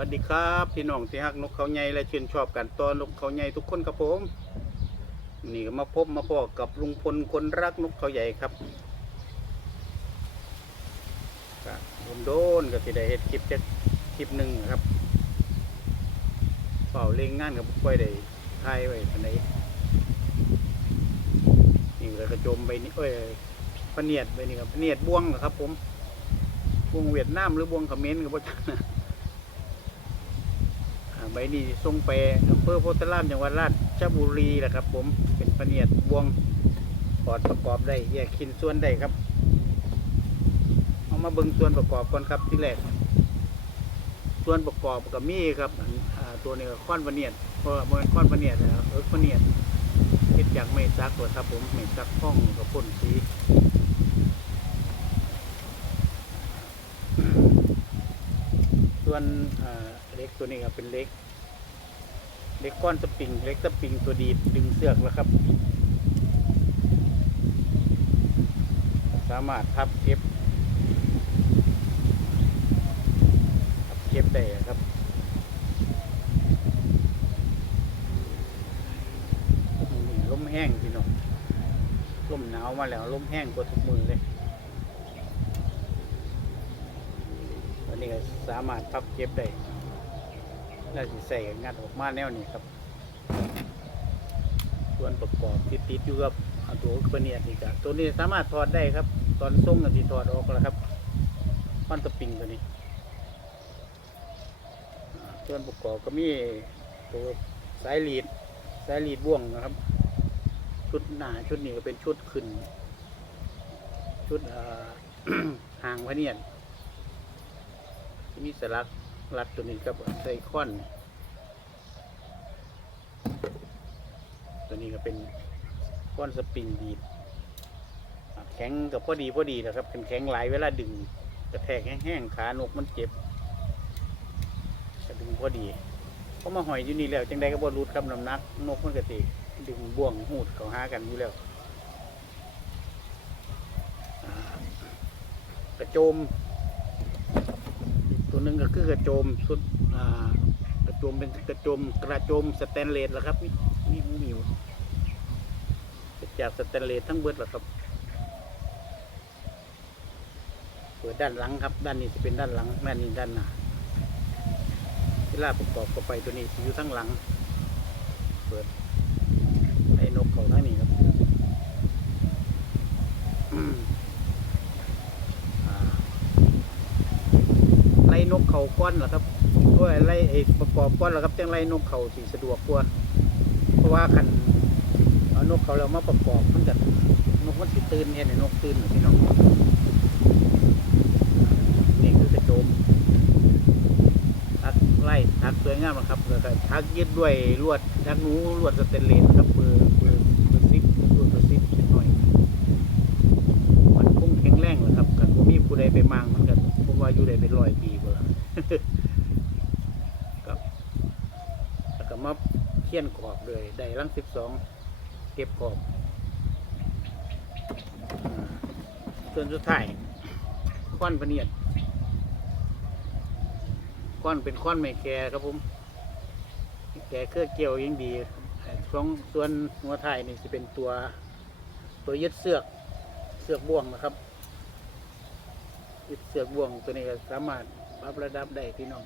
วัสดีครับพี่น้องที่ฮักนกเขาใหญ่และชื่นชอบกันตอนนกเขาใหญ่ทุกคนครับผมนี่มาพบมาพอกับลุงพลคนรักนกเขาใหญ่ครับผมโดนก็สิได้เฮ็ดคลิปจะคลิปหนึ่งครับเป่าเล่งงานกับบุกไปได้ถ่ายไว้ปานใดนี่ก็กระโจมไปนี่เอ้ยพเนียดไปนี่ครับพเนียดบ่วงนะครับ ผมบ่วงเวียดนามหรือบ่วงเขมรก็บ่จักนะอ่า ใบนี้ส่งไปอำเภอโพธารามจังหวัดราชบุรีแหละครับ ผมเป็นพะเนียดบวงปอดประกอบได้แยกขินส่วนได้ครับ เอามาเบิ่งส่วนประกอบก่อนครับที่แรก ส่วนประกอบกับมีครับตัวนี้ค้อนพะเนียดเพราะว่ามันค้อนพะเนียดนะเอิร์กพะเนียดเฮ็ดจากไม้ซักเลยครับ ผมไม้ซักห้องกับพ่นสีส่วนเล็กตัวนี้ก็เป็นเล็ก เล็กก้อนสปริงเล็กสปริงตัวดีดึงเสือกแล้วครับ สามารถทับเก็บทับเก็บได้ครับนี่ลมแห้งพี่น้องลมหนาวมาแล้วลมแห้งกว่าทุกมือเลยวันนี้ก็สามารถพับเก็บได้ แล้วสิใส่งัดออกมาแนวนี้ครับ ส่วนประกอบติดอยู่กับตัวกระเนียดนี่จ้ะตัวนี้สามารถถอดได้ครับ ตอนส่งกันที่ถอดออกแล้วครับฟันสปริงตัวนี้ ส่วนประกอบก็มีตัวสายลีดสายลีดบ่วงนะครับ ชุดหนาชุดนี้ก็เป็นชุดขึ้น ชุดอ่าหางพะเนียดมีสลัก รัดตัวนี้กับใส่ค้อน ตัวนี้ก็เป็นก้อนสปริงดีดแข็งกับพอดีพอดีนะครับเป็นแข็งหลายเวลาดึงกระแทกแห้งๆขานกมันเจ็บกระดึงพอดีเพราะมาหอยอยู่นี่แล้วจังใดก็บ่รูดครับน้ำหนัก นกมันกระติดึงบ่วงหูดเขาหากันอยู่แล้วกระโจม ตัวหนึ่งก็คือกระโจมสุดกระโจมเป็นกระโจมกระโจมสแตนเลสแล้วครับนี่หูมิวเป็นจากสแตนเลสทั้งเบิดแหละครับเปิดด้านหลังครับ ด้านนี้จะเป็นด้านหลังด้านนี้ด้านหน้าเวลาประกอบเข้าไปตัวนี้อยู่ทั้งหลัง เปิดให้นกเขาทั้งนี้ครับอืมอ่าไล่ นกเขาก้อนเหรอครับด้วยไล่ไอ้ประกอบก้อนเหรอครับจังไล่นกเขาสีสะดวกกว่าเพราะว่าคันเอานกเขาเรามาประกอบมันกับนกมันสิตื่นเนไหมนกตื่นพี่น้องนี่คือกระโจมทักไล่ทักสวยงามนะครับแล้วก็ทักยึดด้วยลวดทักหนูลวดสเตนเลสครับเบอร์เบอร์เบอร์ซิปลวดเบอร์ซิปนิดหน่อยมันคงแข็งแรงเลยครับกันผมมีผู้ใดไปมั่งมันกันผมว่าอยู่ได้เป็นร้อยปีเบอร์ ครับแล้วก็มาเขียนขอบเลังสิบสองเก็บขอบส่วนสุดท้ายค้อนพเนียดค้อนเป็นค้อนไม่แก่ครับผมแก่เครื่องเกี่ยวยังดีของส่วนหัวท้ายนี่จะเป็นตัว ตัวยึดเสือกเสือกบ่วงนะครับยึดเสือกบ่วงตัวนี้ก็สามารถปรับระดับได้พี่น้อง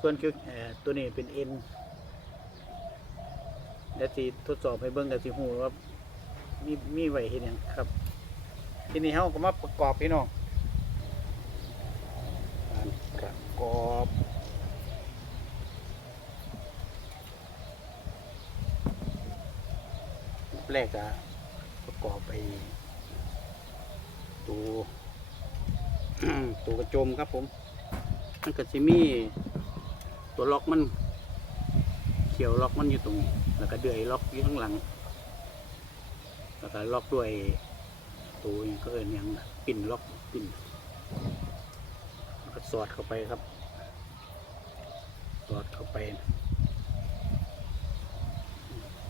ส่วนคือตัวนี้เป็นเอ็น ดี๋ยวสิทดสอบให้เบิ่งกับสิหูว่ามีมีไหวเห็นยังครับ ทีนี้เขาก็มาประกอบพี่น้องการประกอบแรกอะประกอบไปตัวตัวกระโจมครับผมมันก็จะมีตัวล็อกมัน เขียวล็อกมันอยู่ตรงนี้ แล้วก็เดือยล็อกอยู่ข้างหลัง แล้วก็ล็อกด้วยตัวนี้ก็เอินยังปิ่นล็อกปิ่นแล้วก็สอดเข้าไปครับ สอดเข้าไป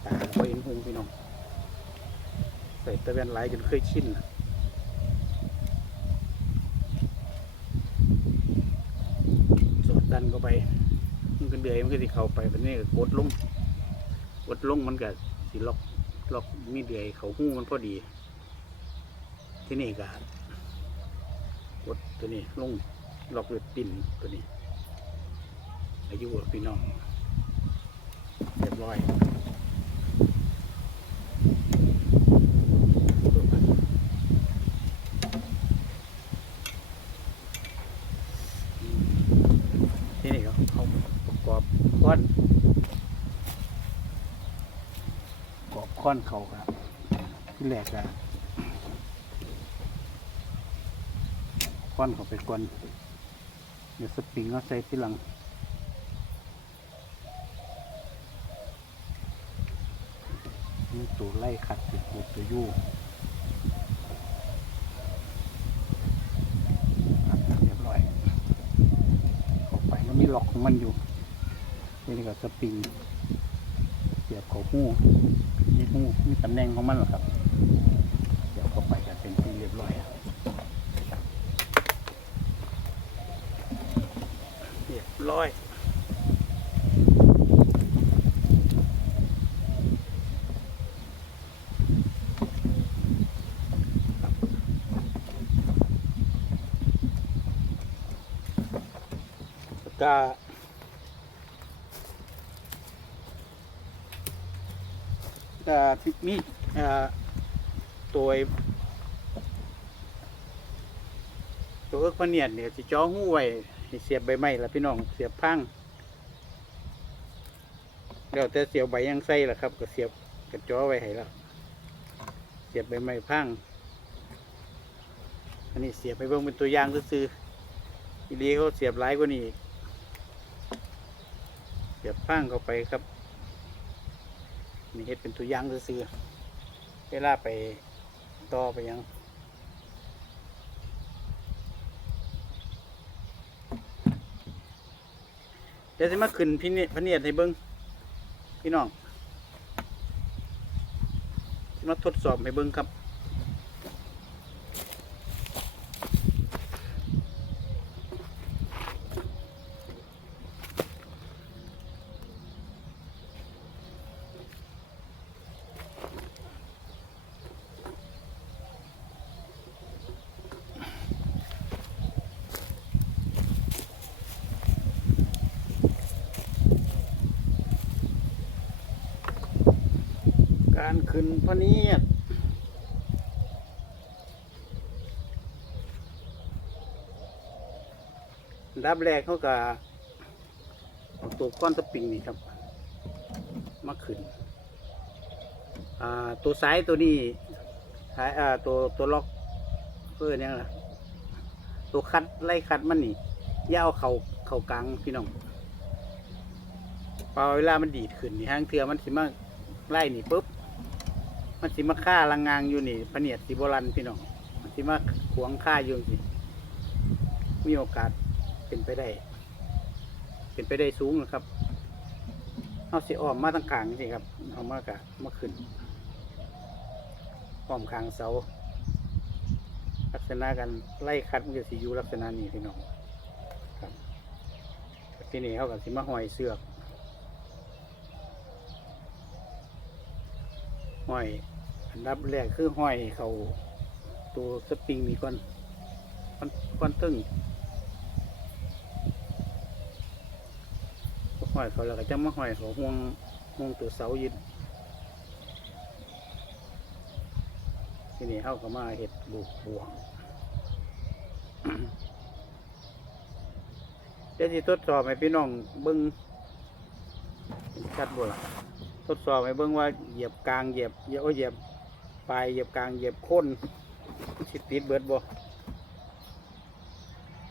ตาก็เห็นหุงพี่น้องใส่ตะเวนไหลายจนเคยชินน่ะสอดมันก็เดือยมันก็สิเข้าไปแบบนี้ก็กดลง ดลงมันก็สิล็อกล็อกมีเดือยเขาหู้มันพอดี ที่นี่ก็กดตัวนี้ลงล็อกด้วยปิ่นตัวนี้อายุพี่น้องเรียบร้อยที่นี่เขาเขาประกอบค้อนประก ข้อนเขาครับที่แรกอะค้อนเขาไปก่อนเดี๋ยวสปริงเขาใส่ที่หลังนี่ตัวไล่ขัดติดตัวตัวยู่เรียบร้อยเข้าไปแล้วมีล็อกของมันอยู่นี่ก็สปริง เขาหู้นี่หู้มีตำแหน่งของมันหรอครับเสียบเข้าไปก็เป็นที่เรียบร้อยอะเรียบร้อยก็ก็ มีตัวตัวเอิกพเนียดเนี่ยสิจ้อหู้ไว้เสียบใบไม้ละพี่น้องเสียบพังเดี๋ยวแต่เสียบใบยังใส่ละครับ ก็เสียบกระจ้อไว้ให้แล้วเสียบใบไม้พังอันนี้เสียบไปเบิ่งเป็นตัวอย่างซื่ออีลีเขาเสียบหลายกว่านี้เสียบพังเข้าไปครับ นี่เฮ็ดเป็นตัวอย่างซื่อๆเวลาไปต่อไปยังเดี๋ยวจะมาขึ้นพี่เนี่ยพระเนียดให้เบิ้งพี่น้องมาทดสอบให้เบิ้งครับ การขึ้นพระเนียดอันดับแรกเขาก็เอาตัวก้อนสปริงนี่ครับ มาขึ้นอ่าตัวซ้ายตัวนี้ซ้ายตัวตัวล็อกเพื่อนี่ยละตัวคัดไล่คัดมันนี่ย่าเอาเข่าเข่ากลางพี่น้องพอเวลามันดีดขึ้นนี่ห้างเทือมันสิมาไล่นี่ปุ๊บ มันสิมาฆ่าลังงางอยู่นี่พเนียดสิบรันพี่น้องมันสิมาขวงฆ่าอยู่สิมีโอกาสเป็นไปได้ เป็นไปได้สูงนะครับเอาสิอ้อมมาตั้งขางสิครับเอามากะมาขึ้นอ้อมขางเสาลักษณะกันไล่คัดมันจะสิอยู่ลักษณะนี้พี่น้องครับที่นี่เขากับสิมาหอยเสือกหอย อันดับแรกคือห้อยเขาตัวสปริงนี่ก่อนก่อนก่อนตึงห้อยเขาแล้วก็จะมาห้อยเขาห่วงห่วงตัวเสายึดทีนี้เข้าก็มาเห็ดบุกบวงเดี๋ยวจะทดสอบให้พี่น้องเบิ้งชัดบ่ล่ะทดสอบให้เบิ่งว่าเหยียบกลางเหยียบเหยียบโอ้ยเหยียบ ปลายเหยียบกลางเหยียบโคนสิติดเบิดบ่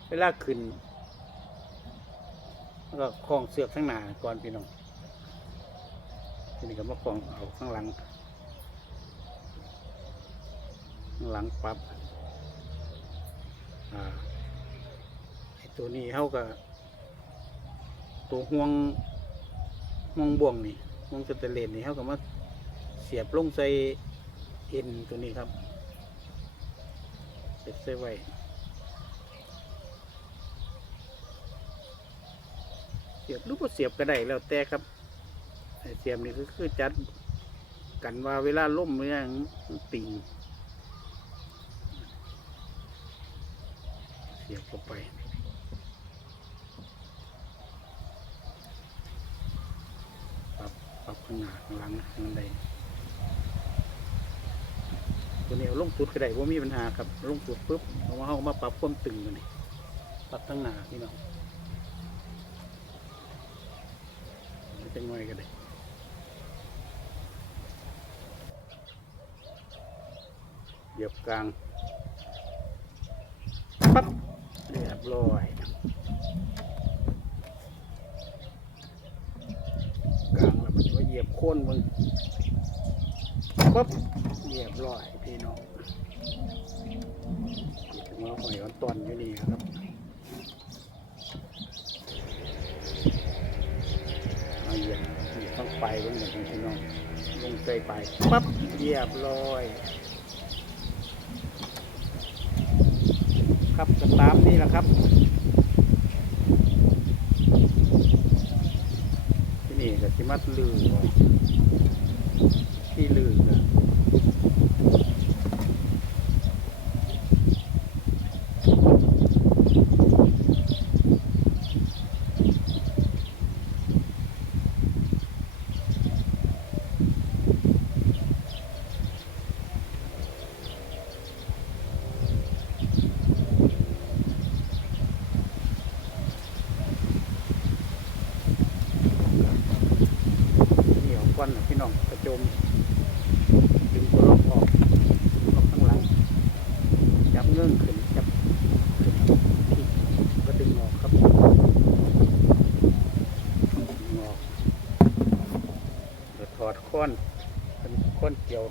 เวลาขึ้นแล้วก็คล้องเสือกข้างหน้าก่อนพี่น้องทีนี้ก็มาคล้องเอาข้างหลังข้างหลังปรับไอตัวนี้เขาก็ตัวห่วงห่วงบ่วงนี่วงสเตเลสนี่เขาก็มาเสียบลงใส่ เอ็นตัวนี้ครับเสียไว้สียบหรือว่าเสียบก็ได้แล้วแต่ครับเสียบนี่ก็คือจัดกันว่าเวลาล่มเรื่องติ่งเสียบเข้าไปปรับปรับข้างหน้าข้างหลังข้างใด ตัวนี้เอาลงสุดก็ได้ว่ามีปัญหาครับลงสุดปุ๊บเอามาเข้ามาปรับความตึงกันนี่ปรับทั้งหน้าพี่น้องไม่เป็นง่อยก็ได้เหยียบกลางปั๊บเรียบร้อยกลางแล้วมันก็เหยียบโค่นมึงปั๊บ เรียบร้อยพี่น้องถึงว่าหอยอ่อนตอนอยู่นี่ครับเอาเหยียบเหยียบต้องไปบนเหมือนพี่น้องลงใจไปปั๊บเรียบร้อยครับก็ตามนี่แหละครับที่นี่ก็สิมัดลือออกที่ลือนะนี่ออกก้อนนะพี่น้องกระโจมดึงตัวล็อกออกล็อกข้างหลัง เงื่อนขึ้นจับขึ้นที่ก็ดึงออกครับดึงออกเดี๋ยวถอดค้อนเป็นค้อนเกี่ยว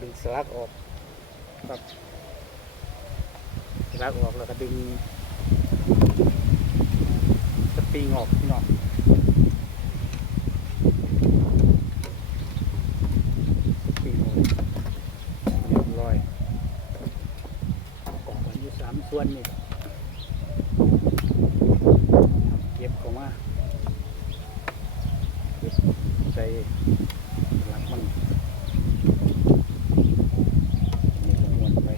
ดึงสลักออกครับสลักออกแล้วก็ดึงสปริงออกพี่น้องสปริงออกเรียบร้อยออกมา อยู่สามส่วนนี่เก็บของมาเก็บใส่หลังมันนี่ก็ม้วนไป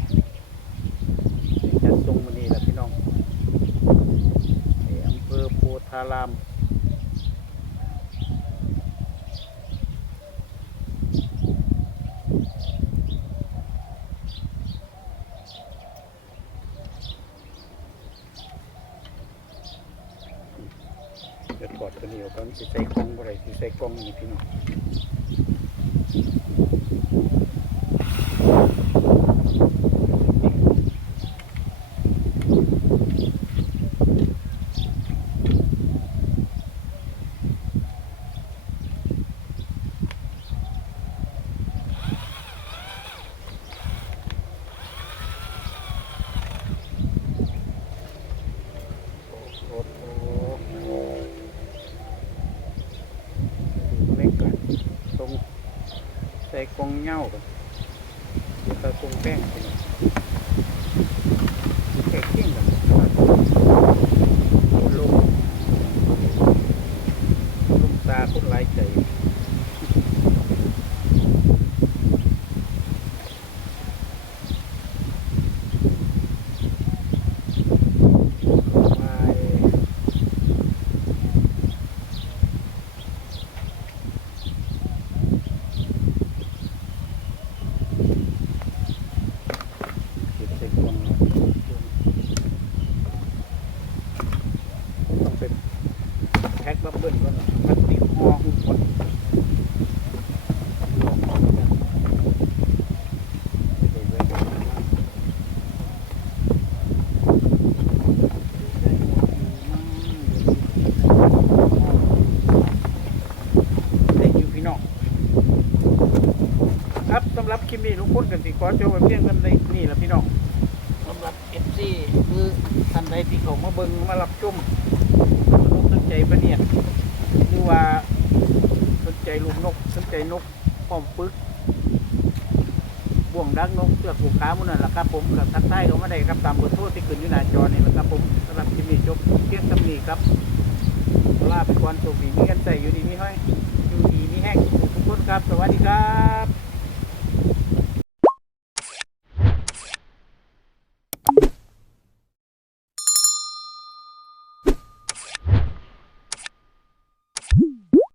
จัดทรงมันนี่แหละพี่น้องไออำเภอโพธารามเดี๋ยวถอด ตัวนี้ออกก่อนสิใส่กล่องบ่ได้สิใส่กล่องนี่พี่น้อง โอ้โหเล่นกันตรง ใส่กองเง่ากันแล้วก็กรงแป้งไปหน่อยแค่เคี่ยงกันลงลงตาคนหลายใจไม้เก็บใส่กรงแล้วต้องเป็นแพ็คบับเบิ้ลก่อนมันติดห่อหุ้มก่อนลองเอากันเดี๋ยวเดี๋ยวเดี๋ยวได้อยู่พี่น้อง ครับสำหรับคลิปนี้ลุงพลกันสิข อจบไว้เพียงเท่านี้นี่แหละพี่น้องสำหรับเอฟซีคือท่านใดที่เขามาเบิ่งมารับชมลูกสนใจประเนี่ยหรือว่าสนใจลูกนกสนใจนกพร้อมปึกบ่วงดักนกเสือกผูกขามันนั่นแหละครับผมกับทักทายเขามาได้ครับตามบอร์โทรที่ขึ้นอยู่หน้าจอนี่แหละครับผมสำหรับคลิปนี้จบเพียงเท่านี้ครับลาไปก่อนโชคดีมีกันใส่อยู่ดีมีห้อยอยู่ดีมีแห้งทุกคนครับ สวัสดีครับ